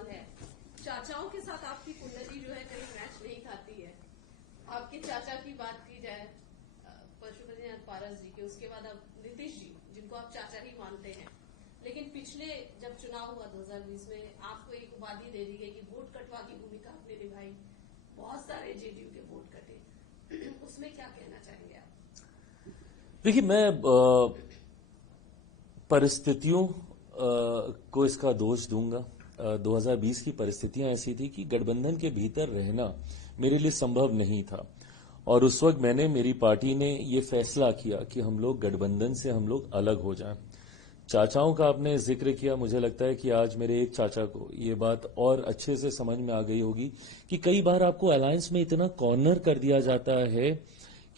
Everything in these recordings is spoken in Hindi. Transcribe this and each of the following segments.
सवाल है, चाचाओं के साथ आपकी कुंडली जो है कहीं मैच नहीं खाती है। आपके चाचा की बात की जाए पशुपति नाथ पारस जी के, उसके बाद अब नीतीश जी जिनको आप चाचा ही मानते हैं, लेकिन पिछले जब चुनाव हुआ 2020 में आपको एक उपाधि दे दी गई कि वोट कटवा की भूमिका आपने निभाई, बहुत सारे जेडीयू के वोट कटे, उसमें क्या कहना चाहेंगे आप? देखिए, मैं परिस्थितियों को इसका दोष दूंगा। 2020 की परिस्थितियां ऐसी थी कि गठबंधन के भीतर रहना मेरे लिए संभव नहीं था, और उस वक्त मेरी पार्टी ने ये फैसला किया कि हम लोग गठबंधन से हम लोग अलग हो जाएं। चाचाओं का आपने जिक्र किया, मुझे लगता है कि आज मेरे एक चाचा को ये बात और अच्छे से समझ में आ गई होगी कि कई बार आपको अलायंस में इतना कॉर्नर कर दिया जाता है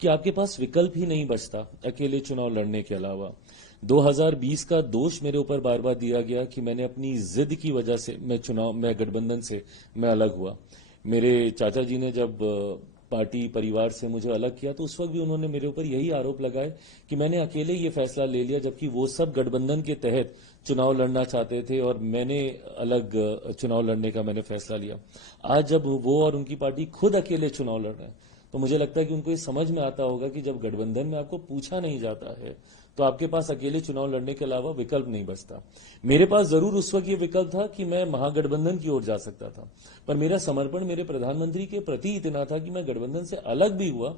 कि आपके पास विकल्प ही नहीं बचता अकेले चुनाव लड़ने के अलावा। 2020 का दोष मेरे ऊपर बार बार दिया गया कि मैंने अपनी जिद की वजह से मैं गठबंधन से मैं अलग हुआ। मेरे चाचा जी ने जब पार्टी परिवार से मुझे अलग किया तो उस वक्त भी उन्होंने मेरे ऊपर यही आरोप लगाए कि मैंने अकेले ये फैसला ले लिया, जबकि वो सब गठबंधन के तहत चुनाव लड़ना चाहते थे और मैंने अलग चुनाव लड़ने का मैंने फैसला लिया। आज जब वो और उनकी पार्टी खुद अकेले चुनाव लड़ रहे हैं तो मुझे लगता है कि उनको ये समझ में आता होगा कि जब गठबंधन में आपको पूछा नहीं जाता है तो आपके पास अकेले चुनाव लड़ने के अलावा विकल्प नहीं बचता। मेरे पास जरूर उस वक्त ये विकल्प था कि मैं महागठबंधन की ओर जा सकता था, पर मेरा समर्पण मेरे प्रधानमंत्री के प्रति इतना था कि मैं गठबंधन से अलग भी हुआ,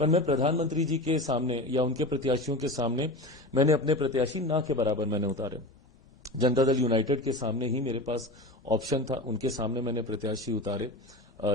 पर मैं प्रधानमंत्री जी के सामने या उनके प्रत्याशियों के सामने मैंने अपने प्रत्याशी ना के बराबर मैंने उतारे। जनता दल यूनाइटेड के सामने ही मेरे पास ऑप्शन था, उनके सामने मैंने प्रत्याशी उतारे,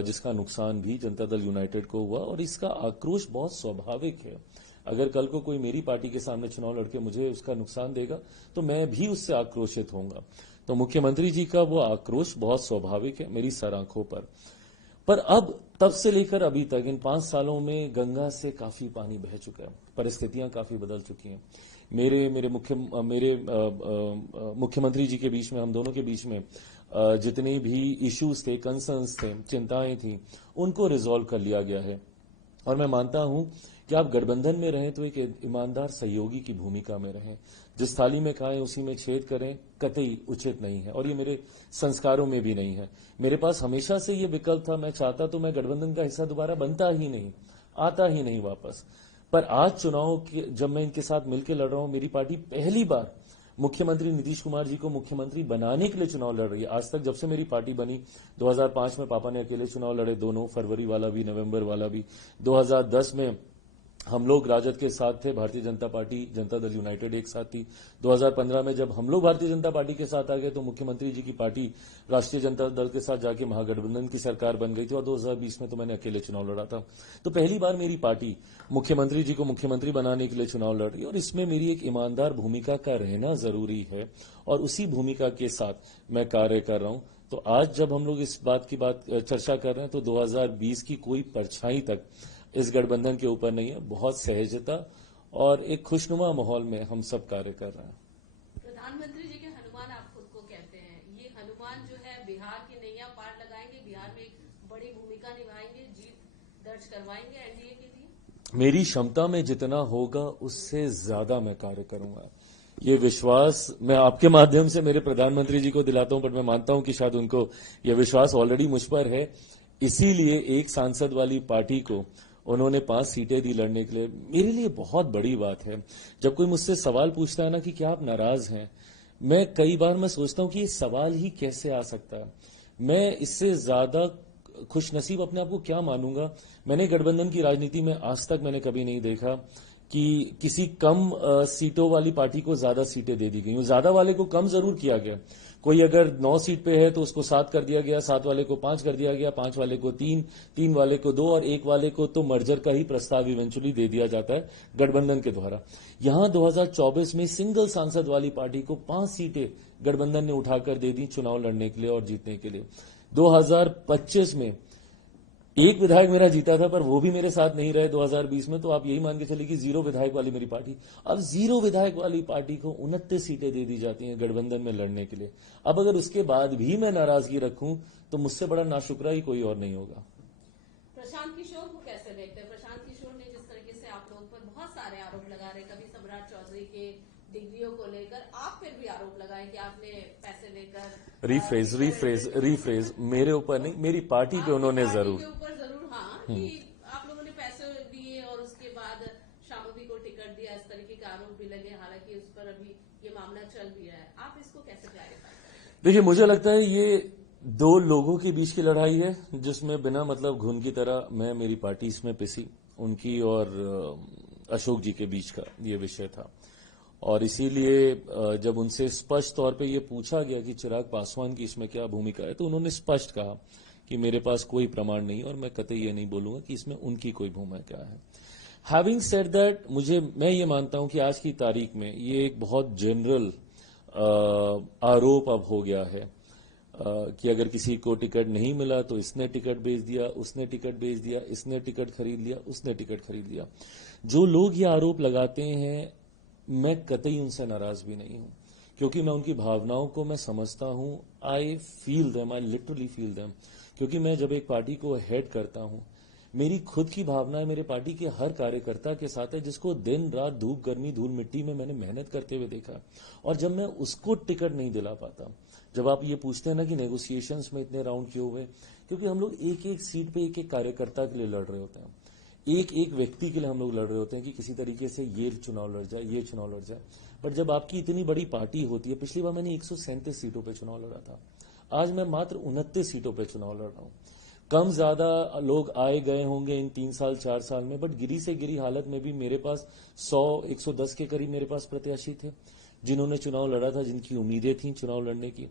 जिसका नुकसान भी जनता दल यूनाइटेड को हुआ, और इसका आक्रोश बहुत स्वाभाविक है। अगर कल को कोई मेरी पार्टी के सामने चुनाव लड़के मुझे उसका नुकसान देगा तो मैं भी उससे आक्रोशित होऊंगा। तो मुख्यमंत्री जी का वो आक्रोश बहुत स्वाभाविक है मेरी सर आंखों पर अब तब से लेकर अभी तक इन 5 सालों में गंगा से काफी पानी बह चुका है, परिस्थितियां काफी बदल चुकी हैं। मेरे मुख्यमंत्री जी के बीच में, हम दोनों के बीच में जितने भी इश्यूज थे, कंसर्न्स थे, चिंताएं थी, उनको रिजॉल्व कर लिया गया है। और मैं मानता हूं कि आप गठबंधन में रहें तो एक ईमानदार सहयोगी की भूमिका में रहें। जिस थाली में खाएं उसी में छेद करें कतई उचित नहीं है, और ये मेरे संस्कारों में भी नहीं है। मेरे पास हमेशा से ये विकल्प था, मैं चाहता तो मैं गठबंधन का हिस्सा दोबारा बनता ही नहीं, आता ही नहीं वापस। पर आज चुनाव जब मैं इनके साथ मिलकर लड़ रहा हूं, मेरी पार्टी पहली बार मुख्यमंत्री नीतीश कुमार जी को मुख्यमंत्री बनाने के लिए चुनाव लड़ रही है। आज तक जब से मेरी पार्टी बनी, 2005 में पापा ने अकेले चुनाव लड़े, दोनों, फरवरी वाला भी, नवंबर वाला भी। 2010 में हम लोग राजद के साथ थे, भारतीय जनता पार्टी, जनता दल यूनाइटेड एक साथ थी। 2015 में जब हम लोग भारतीय जनता पार्टी के साथ आ गए तो मुख्यमंत्री जी की पार्टी राष्ट्रीय जनता दल के साथ जाके महागठबंधन की सरकार बन गई थी, और 2020 में तो मैंने अकेले चुनाव लड़ा था। तो पहली बार मेरी पार्टी मुख्यमंत्री जी को मुख्यमंत्री बनाने के लिए चुनाव लड़ रही है, और इसमें मेरी एक ईमानदार भूमिका का रहना जरूरी है, और उसी भूमिका के साथ मैं कार्य कर रहा हूं। तो आज जब हम लोग इस बात की चर्चा कर रहे हैं तो 2020 की कोई परछाई तक इस गठबंधन के ऊपर नहीं है। बहुत सहजता और एक खुशनुमा माहौल में हम सब कार्य कर रहे हैं। प्रधानमंत्री जी के हनुमान आप खुद को कहते हैं, ये हनुमान जो है बिहार की नैया पार लगाएंगे, बिहार में एक बड़ी भूमिका निभाएंगे, जीत दर्ज करवाएंगे एनडीए के लिए? मेरी क्षमता में जितना होगा उससे ज्यादा मैं कार्य करूंगा। ये विश्वास मैं आपके माध्यम से मेरे प्रधानमंत्री जी को दिलाता हूं, पर मैं मानता हूं कि शायद उनको यह विश्वास ऑलरेडी मुझ पर है। इसीलिए एक सांसद वाली पार्टी को उन्होंने 5 सीटें दी लड़ने के लिए। मेरे लिए बहुत बड़ी बात है जब कोई मुझसे सवाल पूछता है ना कि क्या आप नाराज हैं, मैं कई बार मैं सोचता हूं कि ये सवाल ही कैसे आ सकता है। मैं इससे ज्यादा खुशनसीब अपने आप को क्या मानूंगा। मैंने गठबंधन की राजनीति में आज तक मैंने कभी नहीं देखा कि किसी कम सीटों वाली पार्टी को ज्यादा सीटें दे दी गई। ज्यादा वाले को कम जरूर किया गया, कोई अगर 9 सीट पे है तो उसको 7 कर दिया गया, 7 वाले को 5 कर दिया गया, 5 वाले को 3, 3 वाले को 2, और 1 वाले को तो मर्जर का ही प्रस्ताव इवेंचुअली दे दिया जाता है गठबंधन के द्वारा। यहां 2024 में सिंगल सांसद वाली पार्टी को 5 सीटें गठबंधन ने उठाकर दे दी चुनाव लड़ने के लिए और जीतने के लिए। 2025 में एक विधायक मेरा जीता था, पर वो भी मेरे साथ नहीं रहे 2020 में। तो आप यही मान के चलिए कि 0 विधायक वाली मेरी पार्टी, अब 0 विधायक वाली पार्टी को 29 सीटें दे दी जाती हैं गठबंधन में लड़ने के लिए। अब अगर उसके बाद भी मैं नाराजगी रखूं तो मुझसे बड़ा नाशुक्रा ही कोई और नहीं होगा। प्रशांत किशोर को कैसे देखते हैं? प्रशांत किशोर ने जिस तरीके से आप लोगों पर बहुत सारे आरोप लगा रहे, कभी सम्राट चौधरी के डिग्रियों को लेकर, आप फिर भी आरोप लगाए कि आपने पैसे लेकर रीफ्रेज मेरे ऊपर नहीं, मेरी पार्टी पे उन्होंने पार्टी जरूर। के ऊपर जरूर, हाँ, कि आप लोगों ने पैसे दिए और उसके बाद शामवी को टिकट दिया, इस तरीके के आरोप भी लगे। हालांकि उस पर अभी ये मामला चल भी रहा है, आप इसको कैसे क्लैरिफाई करेंगे? देखिए, मुझे लगता है ये दो लोगों के बीच की लड़ाई है, जिसमें बिना मतलब घुन की तरह मेरी पार्टी इसमें पिसी, उनकी और अशोक जी के बीच का ये विषय था। और इसीलिए जब उनसे स्पष्ट तौर पे ये पूछा गया कि चिराग पासवान की इसमें क्या भूमिका है, तो उन्होंने स्पष्ट कहा कि मेरे पास कोई प्रमाण नहीं और मैं कतई ये नहीं बोलूंगा कि इसमें उनकी कोई भूमिका है। हैविंग सेड दैट, मैं ये मानता हूं कि आज की तारीख में ये एक बहुत जनरल आरोप अब हो गया है कि अगर किसी को टिकट नहीं मिला तो इसने टिकट बेच दिया, उसने टिकट बेच दिया, इसने टिकट खरीद लिया, उसने टिकट खरीद लिया। जो लोग ये आरोप लगाते हैं, मैं कतई उनसे नाराज भी नहीं हूं, क्योंकि मैं उनकी भावनाओं को मैं समझता हूं। I feel them, I literally feel them, क्योंकि मैं जब एक पार्टी को हेड करता हूं, मेरी खुद की भावनाएं मेरे पार्टी के हर कार्यकर्ता के साथ है, जिसको दिन रात धूप गर्मी धूल मिट्टी में मैंने मेहनत करते हुए देखा। और जब मैं उसको टिकट नहीं दिला पाता, जब आप ये पूछते हैं ना कि नेगोशिएशंस में इतने राउंड क्यों हुए, क्योंकि हम लोग एक एक सीट पे एक एक कार्यकर्ता के लिए लड़ रहे होते हैं, एक एक व्यक्ति के लिए हम लोग लड़ रहे होते हैं कि किसी तरीके से ये चुनाव लड़ जाए, ये चुनाव लड़ जाए। बट जब आपकी इतनी बड़ी पार्टी होती है, पिछली बार मैंने 137 सीटों पे चुनाव लड़ा था, आज मैं मात्र 29 सीटों पे चुनाव लड़ रहा हूं। कम ज्यादा लोग आए गए होंगे इन 3 साल 4 साल में, बट गिरी से गिरी हालत में भी मेरे पास 100-110 के करीब मेरे पास प्रत्याशी थे जिन्होंने चुनाव लड़ा था, जिनकी उम्मीदें थी चुनाव लड़ने की।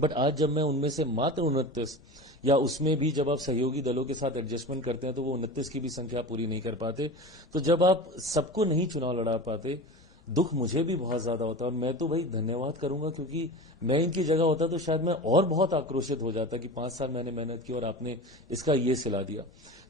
बट आज जब मैं उनमें से मात्र 29, या उसमें भी जब आप सहयोगी दलों के साथ एडजस्टमेंट करते हैं तो वो 29 की भी संख्या पूरी नहीं कर पाते, तो जब आप सबको नहीं चुनाव लड़ा पाते, दुख मुझे भी बहुत ज्यादा होता है। और मैं तो भाई धन्यवाद करूंगा, क्योंकि मैं इनकी जगह होता तो शायद मैं और बहुत आक्रोशित हो जाता कि 5 साल मैंने मेहनत की और आपने इसका ये सिला दिया।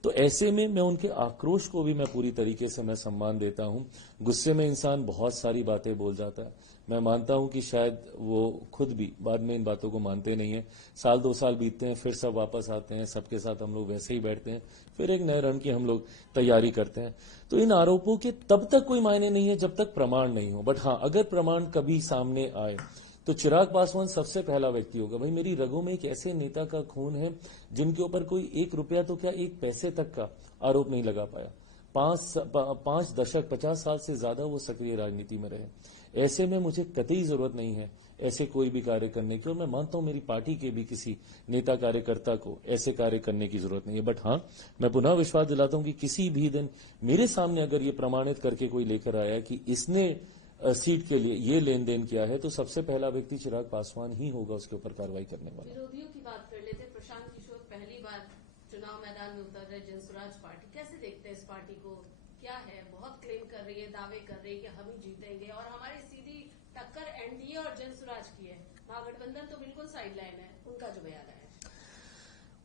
तो ऐसे में मैं उनके आक्रोश को भी मैं पूरी तरीके से मैं सम्मान देता हूं। गुस्से में इंसान बहुत सारी बातें बोल जाता है, मैं मानता हूं कि शायद वो खुद भी बाद में इन बातों को मानते नहीं है। 1-2 साल बीतते हैं, फिर सब वापस आते हैं, सबके साथ हम लोग वैसे ही बैठते हैं, फिर एक नए रन की हम लोग तैयारी करते हैं। तो इन आरोपों के तब तक कोई मायने नहीं है जब तक प्रमाण नहीं हो। बट हाँ, अगर प्रमाण कभी सामने आए तो चिराग पासवान सबसे पहला व्यक्ति होगा। भाई, मेरी रगों में एक ऐसे नेता का खून है जिनके ऊपर कोई 1 रुपया तो क्या 1 पैसे तक का आरोप नहीं लगा पाया। 5 दशक 50 साल से ज्यादा वो सक्रिय राजनीति में रहे। ऐसे में मुझे कतई जरूरत नहीं है ऐसे कोई भी कार्य करने की, और मैं मानता हूं मेरी पार्टी के भी किसी नेता कार्यकर्ता को ऐसे कार्य करने की जरूरत नहीं है। बट हाँ, मैं पुनः विश्वास दिलाता हूं कि किसी भी दिन मेरे सामने अगर ये प्रमाणित करके कोई लेकर आया कि इसने सीट के लिए ये लेन देन किया है, तो सबसे पहला व्यक्ति चिराग पासवान ही होगा उसके ऊपर कार्रवाई करने वाला। विरोधियों की बात कर लेते। प्रशांत किशोर पहली बार चुनाव मैदान में उतर रहे जनसुराज पार्टी, कैसे देखते हैं इस पार्टी को? क्या है, बहुत क्लेम कर रही है, दावे कर रही है कि हम ही जीतेंगे और हमारी सीधी टक्कर एनडीए और जनसुराज की है, महागठबंधन तो बिल्कुल साइडलाइन है, उनका जो बयान है।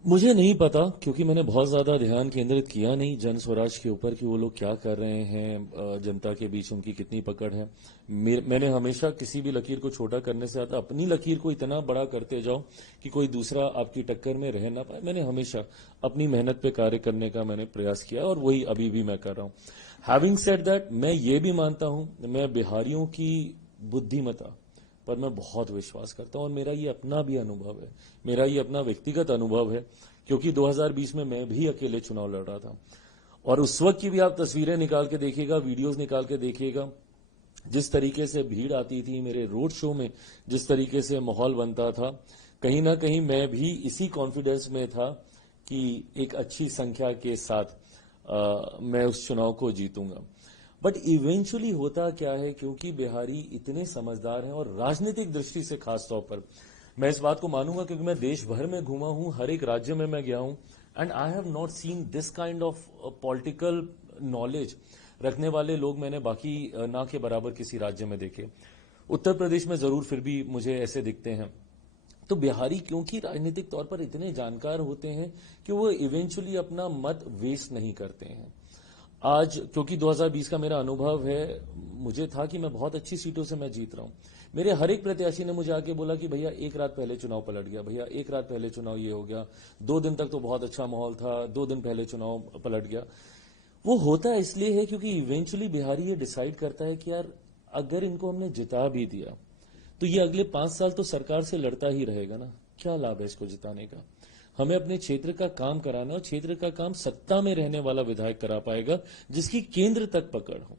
मुझे नहीं पता, क्योंकि मैंने बहुत ज्यादा ध्यान केंद्रित किया नहीं जन स्वराज के ऊपर कि वो लोग क्या कर रहे हैं, जनता के बीच उनकी कितनी पकड़ है। मैंने हमेशा किसी भी लकीर को छोटा करने से आता अपनी लकीर को इतना बड़ा करते जाओ कि कोई दूसरा आपकी टक्कर में रह ना पाए। मैंने हमेशा अपनी मेहनत पे कार्य करने का मैंने प्रयास किया और वही अभी भी मैं कर रहा हूं। हैविंग सेड दैट, मैं ये भी मानता हूं, मैं बिहारियों की बुद्धिमत्ता पर मैं बहुत विश्वास करता हूं, और मेरा ये अपना भी अनुभव है, मेरा ये अपना व्यक्तिगत अनुभव है, क्योंकि 2020 में मैं भी अकेले चुनाव लड़ रहा था। और उस वक्त की भी आप तस्वीरें निकाल के देखिएगा, वीडियोस निकाल के देखिएगा, जिस तरीके से भीड़ आती थी मेरे रोड शो में, जिस तरीके से माहौल बनता था, कहीं ना कहीं मैं भी इसी कॉन्फिडेंस में था कि एक अच्छी संख्या के साथ मैं उस चुनाव को जीतूंगा। बट इवेंचुअली होता क्या है, क्योंकि बिहारी इतने समझदार हैं, और राजनीतिक दृष्टि से खास तौर पर मैं इस बात को मानूंगा, क्योंकि मैं देश भर में घूमा हूं, हर एक राज्य में मैं गया हूं, and I have not seen this kind of political knowledge रखने वाले लोग मैंने बाकी ना के बराबर किसी राज्य में देखे। उत्तर प्रदेश में जरूर फिर भी मुझे ऐसे दिखते हैं। तो बिहारी क्योंकि राजनीतिक तौर पर इतने जानकार होते हैं कि वो इवेंचुअली अपना मत वेस्ट नहीं करते हैं। आज क्योंकि 2020 का मेरा अनुभव है, मुझे था कि मैं बहुत अच्छी सीटों से मैं जीत रहा हूं। मेरे हर एक प्रत्याशी ने मुझे आके बोला कि भैया एक रात पहले चुनाव पलट गया, भैया एक रात पहले चुनाव ये हो गया, 2 दिन तक तो बहुत अच्छा माहौल था, 2 दिन पहले चुनाव पलट गया। वो होता इसलिए है क्योंकि इवेंचुअली बिहारी ये डिसाइड करता है कि यार अगर इनको हमने जिता भी दिया तो ये अगले 5 साल तो सरकार से लड़ता ही रहेगा ना। क्या लाभ है इसको जिताने का? हमें अपने क्षेत्र का काम कराना, और क्षेत्र का काम सत्ता में रहने वाला विधायक करा पाएगा जिसकी केंद्र तक पकड़ हो।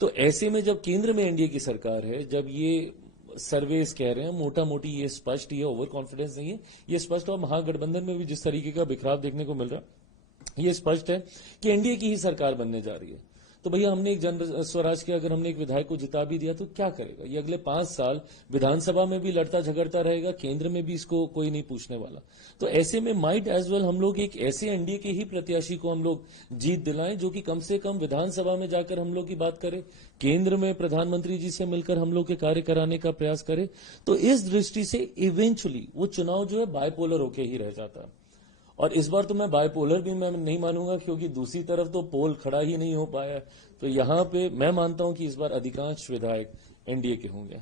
तो ऐसे में जब केंद्र में एनडीए की सरकार है, जब ये सर्वेस कह रहे हैं मोटा मोटी, ये स्पष्ट, ये ओवर कॉन्फिडेंस नहीं है, ये स्पष्ट, और महागठबंधन में भी जिस तरीके का बिखराव देखने को मिल रहा है, ये स्पष्ट है कि एनडीए की ही सरकार बनने जा रही है। तो भैया हमने एक जन स्वराज के, अगर हमने एक विधायक को जिता भी दिया तो क्या करेगा? ये अगले 5 साल विधानसभा में भी लड़ता झगड़ता रहेगा, केंद्र में भी इसको कोई नहीं पूछने वाला। तो ऐसे में माइट एज वेल हम लोग एक ऐसे एनडीए के ही प्रत्याशी को हम लोग जीत दिलाएं जो कि कम से कम विधानसभा में जाकर हम लोग की बात करे, केंद्र में प्रधानमंत्री जी से मिलकर हम लोग के कार्य कराने का प्रयास करे। तो इस दृष्टि से इवेंचुअली वो चुनाव जो है बायपोलर होके ही रह जाता है। और इस बार तो मैं बायपोलर भी मैं नहीं मानूंगा, क्योंकि दूसरी तरफ तो पोल खड़ा ही नहीं हो पाया। तो यहां पे मैं मानता हूं कि इस बार अधिकांश विधायक एनडीए के होंगे।